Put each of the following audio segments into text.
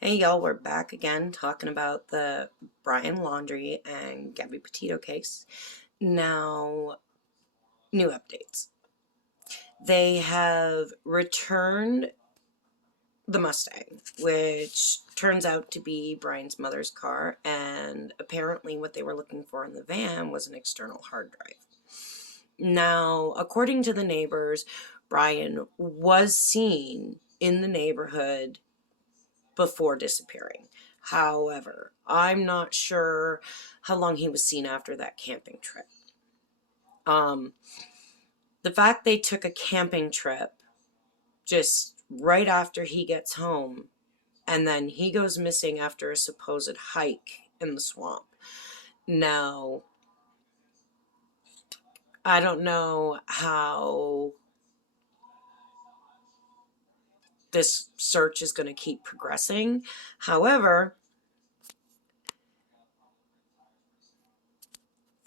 Hey y'all, we're back again talking about the Brian Laundrie and Gabby Petito case. Now, new updates. They have returned the Mustang, which turns out to be Brian's mother's car, and apparently what they were looking for in the van was an external hard drive. Now, according to the neighbors, Brian was seen in the neighborhood before disappearing. However, I'm not sure how long he was seen after that camping trip. Um, the fact they took a camping trip just right after he gets home, and then he goes missing after a supposed hike in the swamp. Now, I don't know how this search is going to keep progressing. However,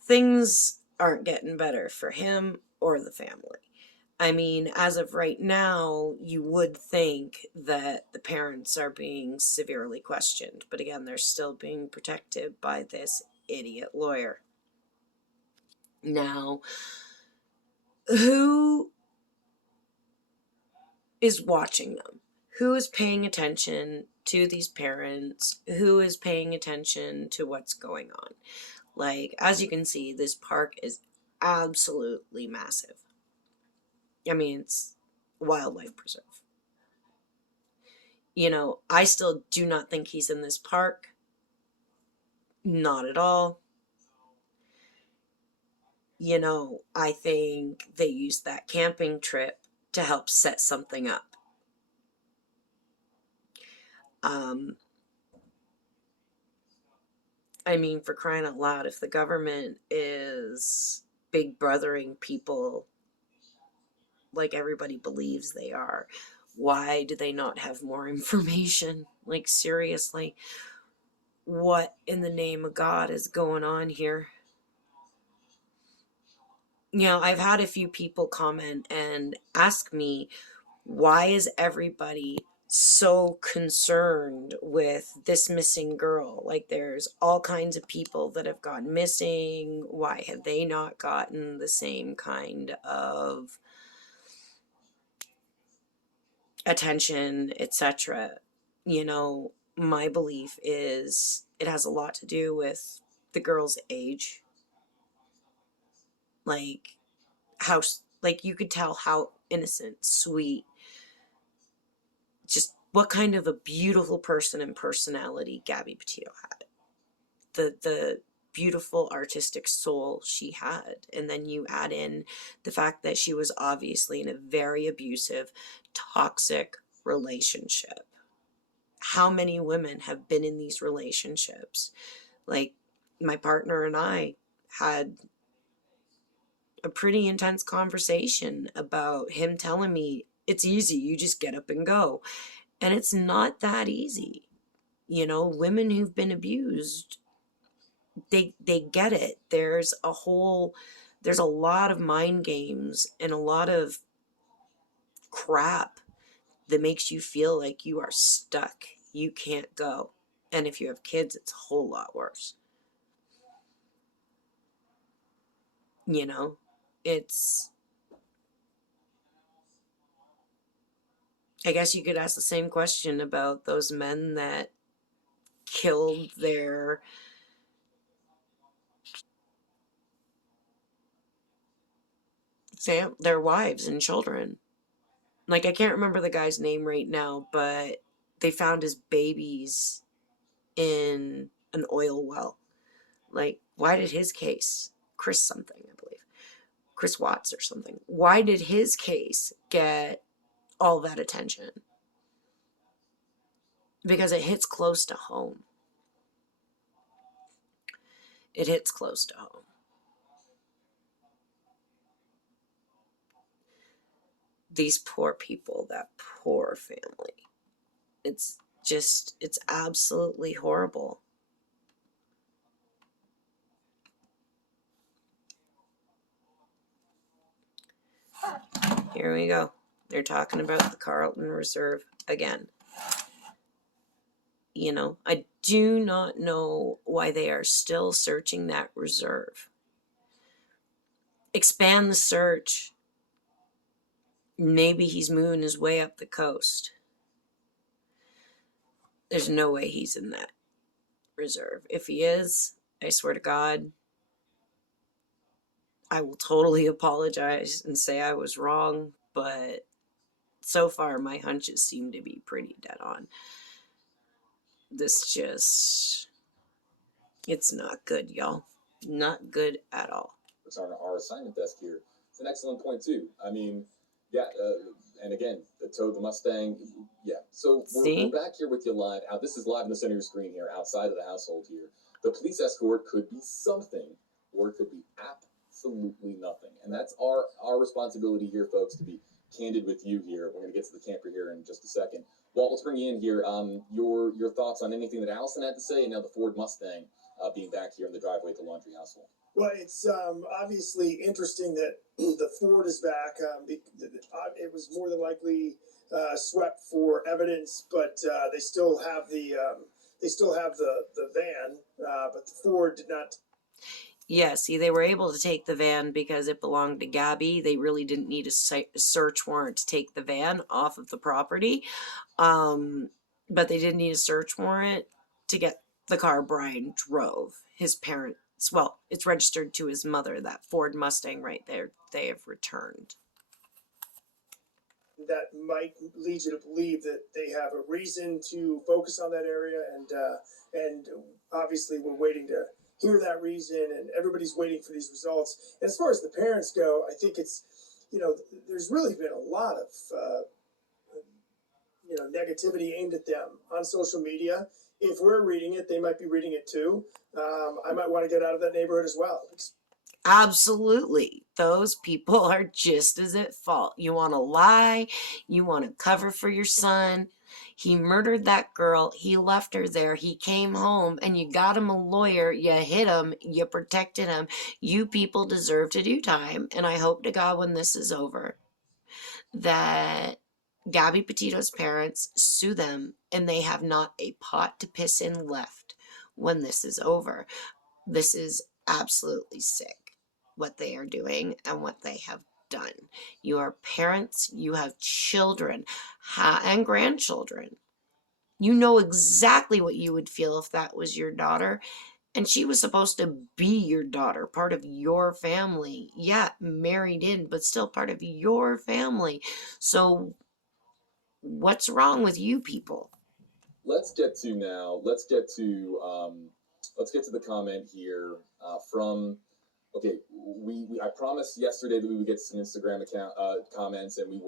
things aren't getting better for him or the family. I mean, as of right now, you would think that the parents are being severely questioned, but again, they're still being protected by this idiot lawyer. Now, who is watching them? Who is paying attention to these parents? Who is paying attention to what's going on? Like, as you can see, this park is absolutely massive. I mean, it's a wildlife preserve. I still do not think he's in this park. Not at all. I think they used that camping trip to help set something up. Um, I mean, for crying out loud, if the government is big brothering people like everybody believes they are, why do they not have more information? Like, seriously, what in the name of God is going on here? I've had a few people comment and ask me, why is everybody so concerned with this missing girl? Like, there's all kinds of people that have gone missing. Why have they not gotten the same kind of attention, etc.? My belief is it has a lot to do with the girl's age. Like, how, like, you could tell how innocent, sweet, just what kind of a beautiful person and personality Gabby Petito had. The beautiful artistic soul she had. And then you add in the fact that she was obviously in a very abusive, toxic relationship. How many women have been in these relationships? Like, my partner and I had a pretty intense conversation about him telling me it's easy, you just get up and go. And it's not that easy. Women who've been abused, they get it. There's a lot of mind games and a lot of crap that makes you feel like you are stuck. You can't go. And if you have kids, it's a whole lot worse. It's, I guess you could ask the same question about those men that killed their wives and children. Like, I can't remember the guy's name right now, but they found his babies in an oil well. Like, why did his case, Chris something, I believe, Chris Watts or something, why did his case get all that attention? Because it hits close to home. It hits close to home. These poor people, that poor family. It's absolutely horrible. Here we go. They're talking about the Carlton Reserve again. You know, I do not know why they are still searching that reserve. Expand the search. Maybe he's moving his way up the coast. There's no way he's in that reserve. If he is, I swear to God, I will totally apologize and say I was wrong, but so far my hunches seem to be pretty dead on. This just, it's not good, y'all. Not good at all. It's on our assignment desk here. It's an excellent point too. I mean, yeah, and again, the Toad, the Mustang, yeah. So we're back here with you live. Out. This is live on the center of your screen here, outside of the household here. The police escort could be something, or it could be absolutely nothing, and that's our responsibility here, folks, to be candid with you here. We're going to get to the camper here in just a second. Walt, let's bring you in here. Your thoughts on anything that Allison had to say, and now the Ford Mustang being back here in the driveway at the Laundry household. Well, it's obviously interesting that the Ford is back. It was more than likely swept for evidence, but they still have the van, but the Ford did not. Yeah, see, they were able to take the van because it belonged to Gabby. They really didn't need a search warrant to take the van off of the property. But they did need a search warrant to get the car Brian drove. His parents, well, it's registered to his mother, that Ford Mustang right there, they have returned. That might lead you to believe that they have a reason to focus on that area, and obviously we're waiting to hear that reason, and everybody's waiting for these results. And as far as the parents go, I think it's, there's really been a lot of negativity aimed at them on social media. If we're reading it, they might be reading it too. I might want to get out of that neighborhood as well. Absolutely. Those people are just as at fault. You want to lie. You want to cover for your son. He murdered that girl. He left her there. He came home and you got him a lawyer. You hit him. You protected him. You people deserve to do time. And I hope to God when this is over that Gabby Petito's parents sue them and they have not a pot to piss in left when this is over. This is absolutely sick what they are doing and what they have done. You are parents, you have children and grandchildren. You know exactly what you would feel if that was your daughter. And she was supposed to be your daughter, part of your family. Yeah, married in, but still part of your family. So what's wrong with you people? Let's get to the comment here from. Okay, I promised yesterday that we would get some Instagram account comments, and it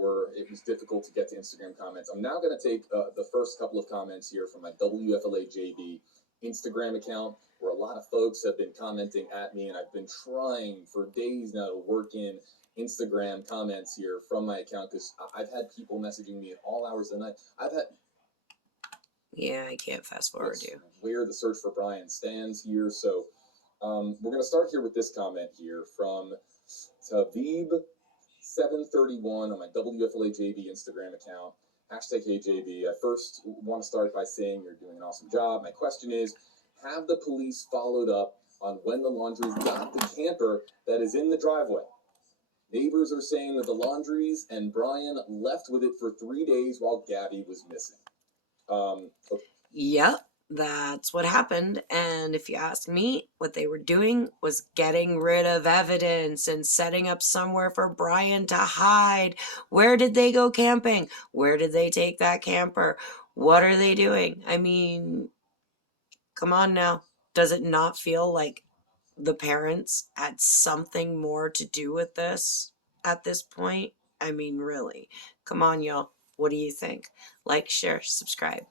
was difficult to get to Instagram comments. I'm now going to take the first couple of comments here from my WFLAJB Instagram account, where a lot of folks have been commenting at me, and I've been trying for days now to work in Instagram comments here from my account, because I've had people messaging me at all hours of the night. Yeah, I can't fast forward you. Where the search for Brian stands here, so we're going to start here with this comment here from Tabib731 on my WFLAJB Instagram account. #HeyJB. I first want to start by saying you're doing an awesome job. My question is, have the police followed up on when the Laundries got the camper that is in the driveway? Neighbors are saying that the Laundries and Brian left with it for 3 days while Gabby was missing. Yep, that's what happened. And if you ask me, what they were doing was getting rid of evidence and setting up somewhere for Brian to hide. Where did they go camping? Where did they take that camper? What are they doing? I mean, come on now. Does it not feel like the parents had something more to do with this at this point? I mean, really. Come on, y'all. What do you think? Like, share, subscribe.